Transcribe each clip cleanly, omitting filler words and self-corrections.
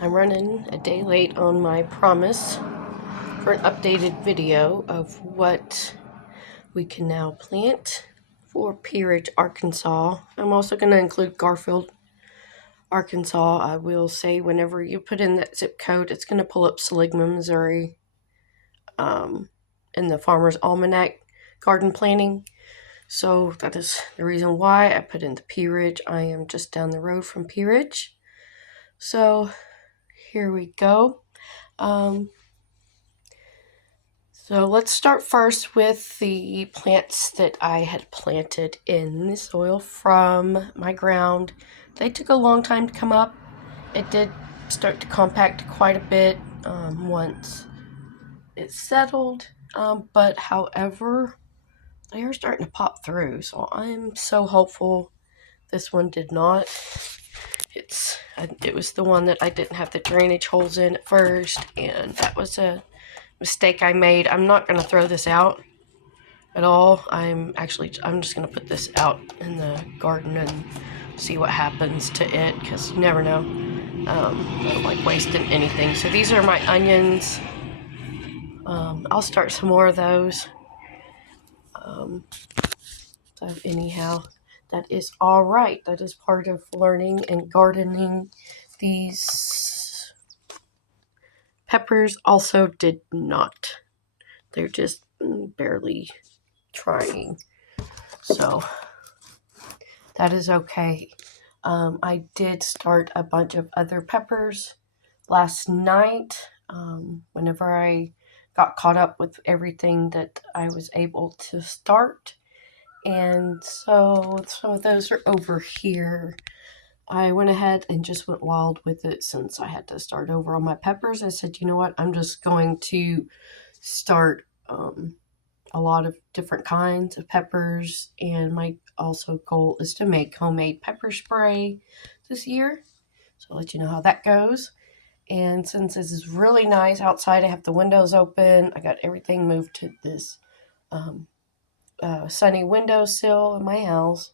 I'm running a day late on my promise for an updated video of what we can now plant for Pea Ridge, Arkansas. I'm also going to include Garfield, Arkansas. I will say whenever you put in that zip code, it's going to pull up Seligman, Missouri, in the Farmer's Almanac garden planting. So that is the reason why I put in the Pea Ridge. I am just down the road from Pea Ridge. So here we go. So let's start first with the plants that I had planted in the soil from my ground. They took a long time to come up. It did start to compact quite a bit once it settled, but however, they are starting to pop through. So I'm so hopeful. This one did not. It was the one that I didn't have the drainage holes in at first, and that was a mistake I made. I'm not going to throw this out at all. I'm just going to put this out in the garden and see what happens to it, because you never know. I don't like wasting anything. So these are my onions. I'll start some more of those. So anyhow, that is all right. That is part of learning and gardening. These peppers also did not. They're just barely trying. So that is okay. I did start a bunch of other peppers last night. Whenever I got caught up with everything that I was able to start. And so some of those are over here. I went ahead and just went wild with it since I had to start over on my peppers. I said, you know what, I'm just going to start a lot of different kinds of peppers. And my also goal is to make homemade pepper spray this year. So I'll let you know how that goes. And since this is really nice outside, I have the windows open. I got everything moved to this sunny windowsill in my house.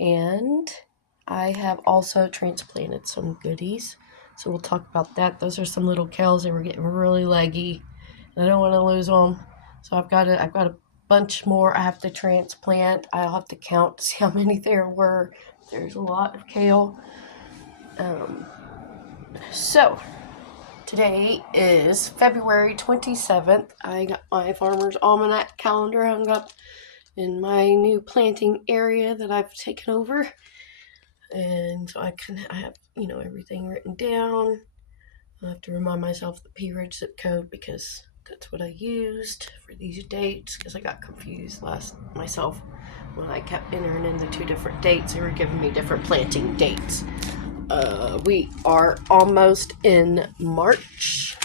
And I have also transplanted some goodies. So we'll talk about that. Those are some little kales. They were getting really leggy, and I don't want to lose them. So I've got a bunch more I have to transplant. I'll have to count to see how many there were. There's a lot of kale. So today is February 27th. I got my Farmer's Almanac calendar hung up in my new planting area that I've taken over. And so I have, everything written down. I have to remind myself the Pea Ridge zip code because that's what I used for these dates, because I got confused myself when I kept entering in the two different dates. They were giving me different planting dates. We are almost in March.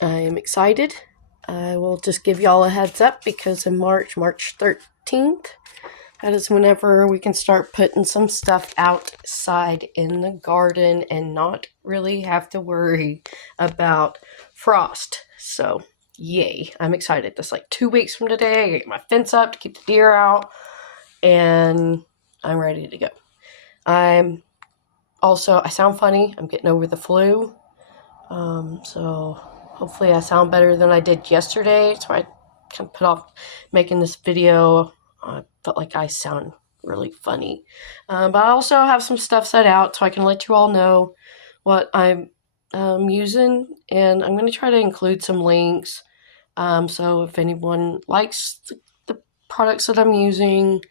I am excited. I will just give y'all a heads up because in March 13th, that is whenever we can start putting some stuff outside in the garden and not really have to worry about frost. So, yay. I'm excited. That's like 2 weeks from today. I get my fence up to keep the deer out, and I'm ready to go. I sound funny. I'm getting over the flu. So hopefully I sound better than I did yesterday. So I kind of put off making this video. I felt like I sound really funny. But I also have some stuff set out so I can let you all know what I'm using. And I'm going to try to include some links. So if anyone likes the products that I'm using,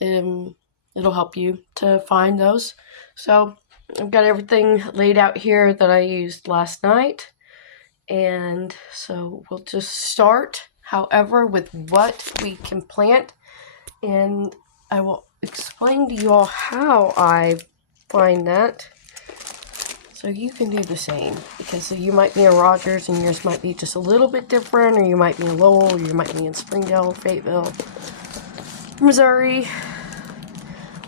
it'll help you to find those. So I've got everything laid out here that I used last night. And so we'll just start, however, with what we can plant. And I will explain to you all how I find that, so you can do the same, because you might be in Rogers and yours might be just a little bit different, or you might be in Lowell, or you might be in Springdale, Fayetteville, Missouri.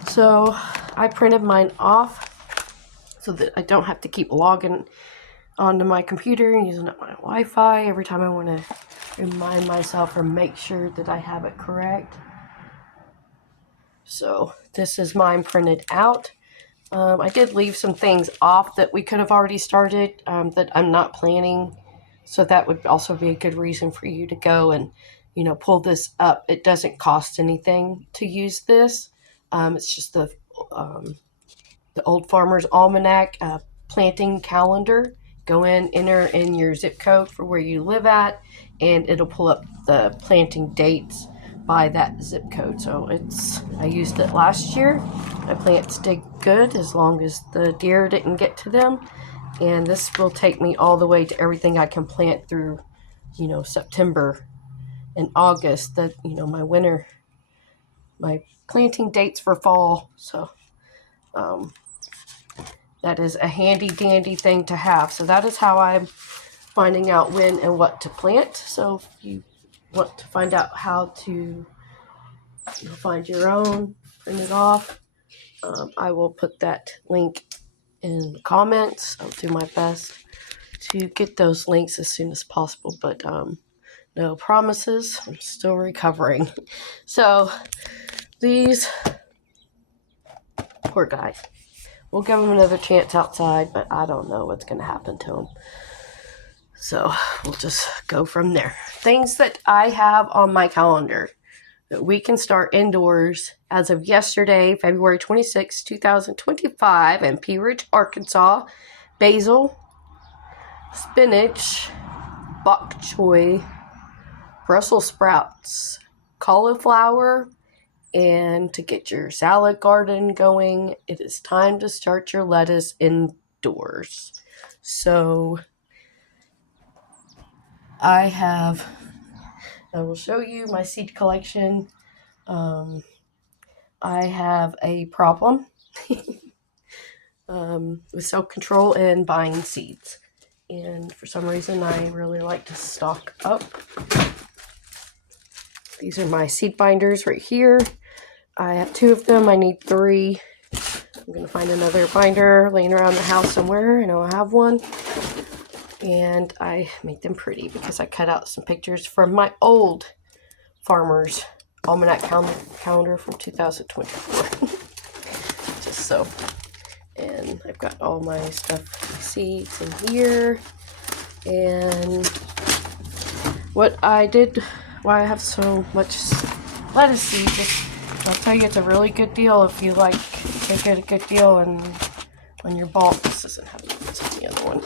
So I printed mine off so that I don't have to keep logging onto my computer and using up my Wi-Fi every time I want to remind myself or make sure that I have it correct. So this is mine printed out. I did leave some things off that we could have already started that I'm not planning. So that would also be a good reason for you to go and, pull this up. It doesn't cost anything to use this. It's just the Old Farmer's Almanac planting calendar. Go in, enter in your zip code for where you live at, and it'll pull up the planting dates by that zip code. So I used it last year. My plants did good as long as the deer didn't get to them. And this will take me all the way to everything I can plant through, September and August. That, my planting dates for fall. So, that is a handy dandy thing to have. So that is how I'm finding out when and what to plant. So if you want to find out how to find your own, print it off, I will put that link in the comments. I'll do my best to get those links as soon as possible, but no promises. I'm still recovering. So these poor guys. We'll give them another chance outside, but I don't know what's going to happen to them. So we'll just go from there. Things that I have on my calendar that we can start indoors as of yesterday, February 26, 2025, in Pea Ridge, Arkansas. Basil, spinach, bok choy, Brussels sprouts, cauliflower, and to get your salad garden going, it is time to start your lettuce indoors. So I will show you my seed collection. I have a problem with self-control and buying seeds. And for some reason, I really like to stock up. These are my seed binders right here. I have 2 of them. I need 3. I'm going to find another binder laying around the house somewhere. I know I have one. And I make them pretty because I cut out some pictures from my old Farmer's Almanac calendar from 2024. Just so. And I've got all my stuff, seeds in here. And what I did, why I have so much lettuce seeds, I'll tell you, it's a really good deal if you like to get a good deal on your bulk. This doesn't have what's on the other one.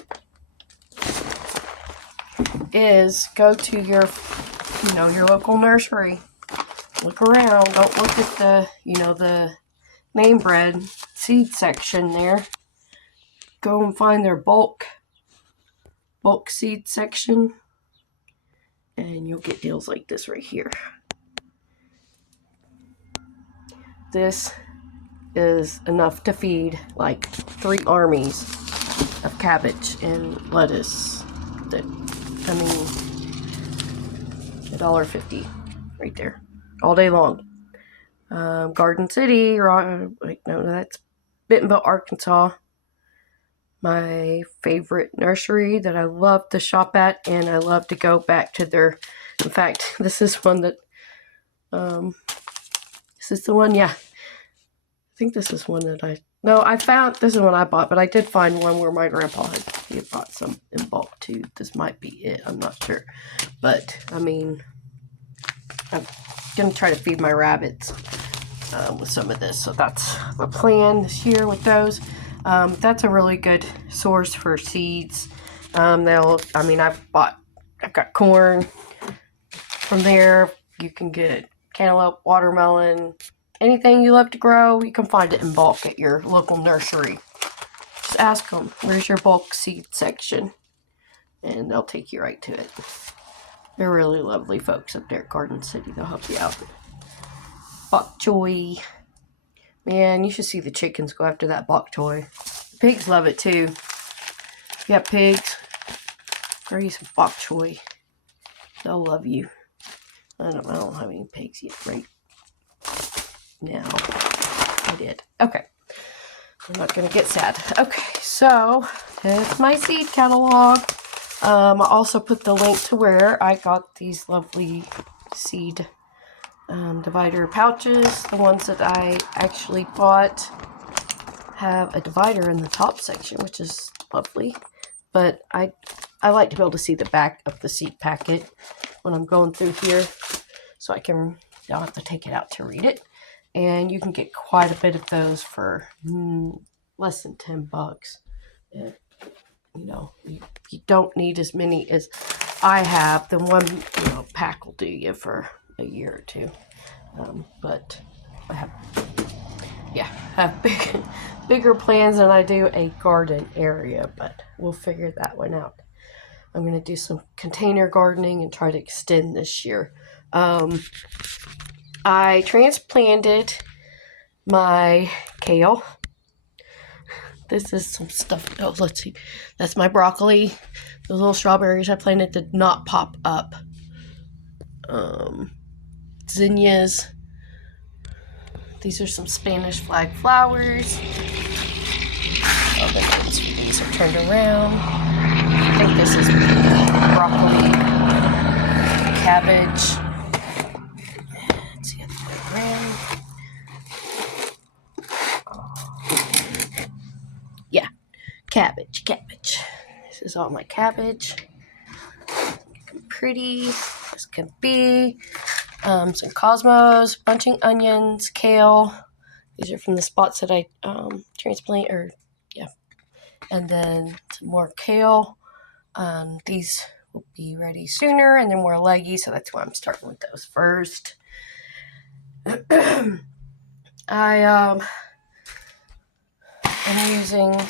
Is go to your local nursery. Look around. Don't look at the name brand seed section there. Go and find their bulk seed section, and you'll get deals like this right here. This is enough to feed like 3 armies of cabbage and lettuce. $1.50 right there, all day long. Garden City, that's Bentonville, Arkansas. My favorite nursery that I love to shop at, and I love to go back to their. In fact, this is one that. This is the one, yeah. I think this is one that I found. This is one I bought, but I did find one where my grandpa had bought some in bulk too. This might be it. I'm not sure, but I mean, I'm gonna try to feed my rabbits with some of this. So that's the plan this year with those. That's a really good source for seeds. I've got corn from there. You can get cantaloupe, watermelon, anything you love to grow. You can find it in bulk at your local nursery. Just ask them, where's your bulk seed section? And they'll take you right to it. They're really lovely folks up there at Garden City. They'll help you out. Bok choy. Man, you should see the chickens go after that bok choy. The pigs love it too. If you have pigs, grow you some bok choy. They'll love you. I don't have any pigs yet, right? Now, I did. Okay. I'm not going to get sad. Okay, so that's my seed catalog. I also put the link to where I got these lovely seed divider pouches. The ones that I actually bought have a divider in the top section, which is lovely. But I like to be able to see the back of the seed packet when I'm going through here, so I can don't have to take it out to read it. And you can get quite a bit of those for less than $10. And, you know, you don't need as many as I have. The one pack will do you for a year or two. But I have bigger plans than I do a garden area, but we'll figure that one out. I'm going to do some container gardening and try to extend this year. I transplanted my kale. This is some stuff. Oh, let's see. That's my broccoli. Those little strawberries I planted did not pop up. Zinnias. These are some Spanish flag flowers. Oh, the names for these are turned around. I think this is broccoli, cabbage. Let's see the other way around. Yeah, cabbage. This is all my cabbage. Looking pretty as can be. Some cosmos, bunching onions, kale. These are from the spots that I transplant, and then some more kale. These will be ready sooner, and they're more leggy, so that's why I'm starting with those first. I'm using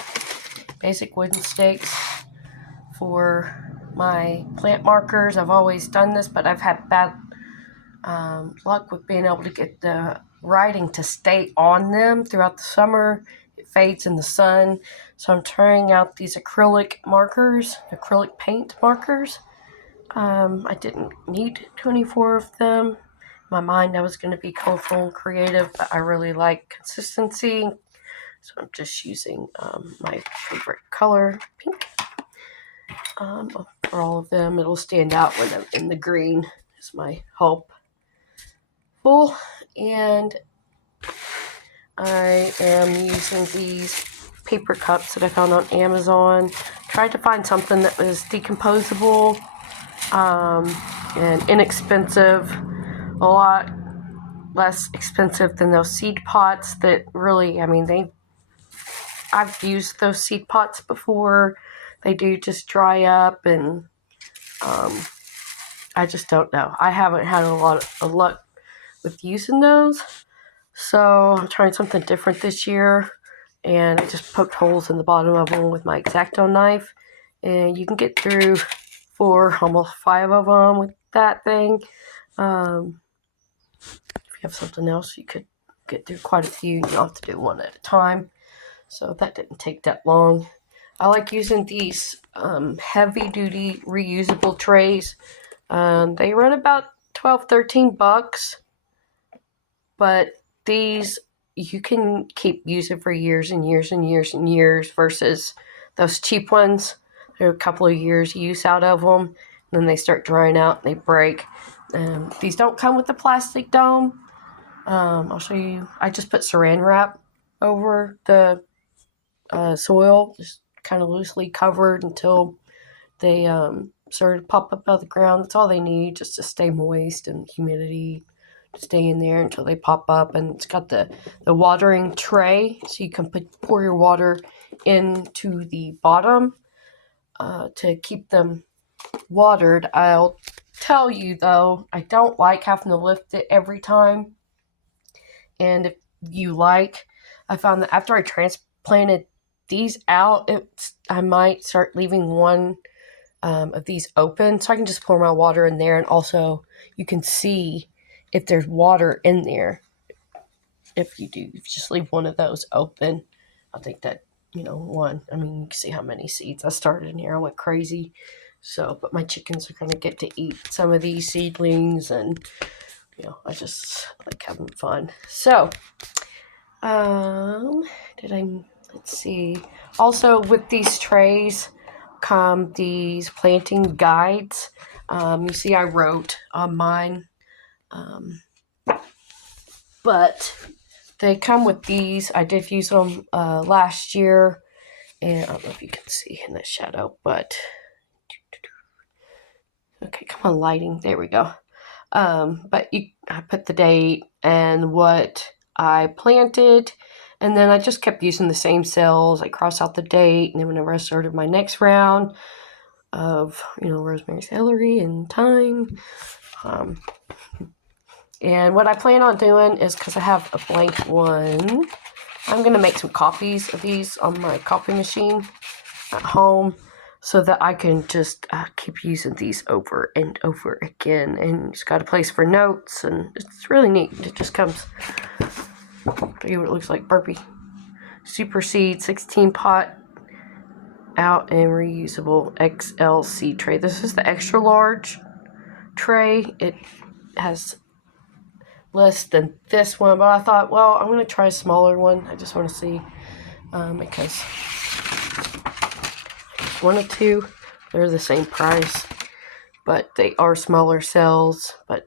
basic wooden stakes for my plant markers. I've always done this, but I've had bad luck with being able to get the writing to stay on them throughout the summer. It fades in the sun, so I'm trying out these acrylic paint markers. I didn't need 24 of them. In my mind, I was going to be colorful and creative, but I really like consistency, so I'm just using my favorite color, pink, for all of them. It'll stand out when I'm in the green. Is my hope. And I am using these paper cups that I found on Amazon. Tried to find something that was decomposable and inexpensive, a lot less expensive than those seed pots that really, I've used those seed pots before. They do just dry up, and I just don't know. I haven't had a lot of luck with using those, so I'm trying something different this year, and I just poked holes in the bottom of them with my X-Acto knife, and you can get through 4, almost 5 of them with that thing. If you have something else, you could get through quite a few. You don't have to do one at a time, so that didn't take that long. I like using these heavy-duty reusable trays. They run about $12-13, but these you can keep using for years and years and years and years versus those cheap ones. They're a couple of years use out of them, and then they start drying out and they break. These don't come with the plastic dome. I'll show you. I just put saran wrap over the soil, just kind of loosely covered until they sort of pop up out of the ground. That's all they need, just to stay moist and humidity stay in there until they pop up. And it's got the watering tray, so you can pour your water into the bottom to keep them watered. I'll tell you though, I don't like having to lift it every time. And if you like, I found that after I transplanted these out, I might start leaving one of these open, so I can just pour my water in there, and also you can see if there's water in there. If you just leave one of those open, I think that, one, you can see how many seeds I started in here. I went crazy. So, but my chickens are going to get to eat some of these seedlings, and, I just like having fun. So, let's see. Also, with these trays come these planting guides. You see I wrote on mine, but they come with these. I did use them last year, and I don't know if you can see in the shadow, but okay, come on, lighting. There we go. But I put the date and what I planted, and then I just kept using the same cells. I cross out the date, and then whenever I started my next round of, rosemary, celery, and thyme. And what I plan on doing is, because I have a blank one, I'm going to make some copies of these on my copy machine at home, so that I can just keep using these over and over again. And it's got a place for notes, and it's really neat. It just comes, I'll tell you what it looks like, burpee. Super Seed 16 pot out and reusable XL seed tray. This is the extra large tray. It has less than this one, but I thought, well, I'm going to try a smaller one. I just want to see, because one or two, they're the same price, but they are smaller cells, but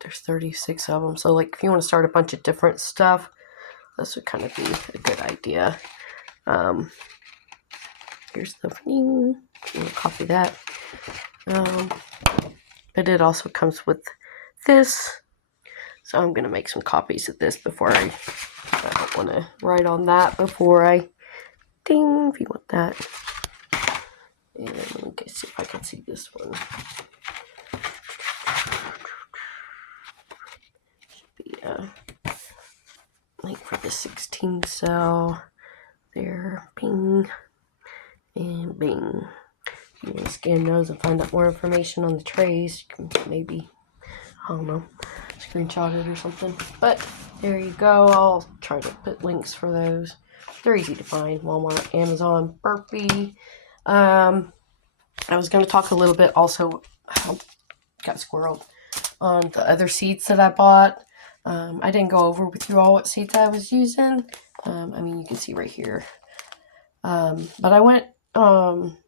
there's 36 of them. So like if you want to start a bunch of different stuff, this would kind of be a good idea. Here's the thing. I'm going to copy that. But it also comes with this. So I'm going to make some copies of this before I don't want to write on that before I, ding, if you want that. And let me see if I can see this one. Should be a link for the 16 cell. There, bing, and bing. If you want to scan those and find out more information on the trays, you can maybe, I don't know, screenshot it or something. But there you go. I'll try to put links for those. They're easy to find. Walmart, Amazon, Burpee. I was going to talk a little bit also, got squirreled, on the other seeds that I bought. I didn't go over with you all what seeds I was using. You can see right here. But I went on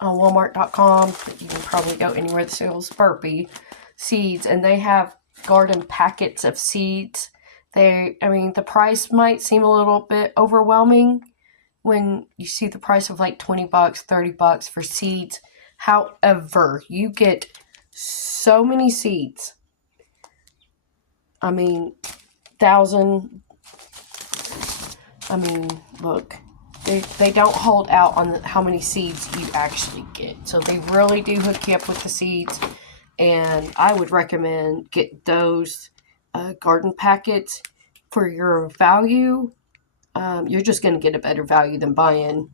Walmart.com. You can probably go anywhere that sells Burpee seeds, and they have garden packets of seeds. The price might seem a little bit overwhelming when you see the price of like $20, $30 for seeds. However, you get so many seeds. Look, they don't hold out on how many seeds you actually get. So they really do hook you up with the seeds. And I would recommend get those garden packets for your value. You're just going to get a better value than buying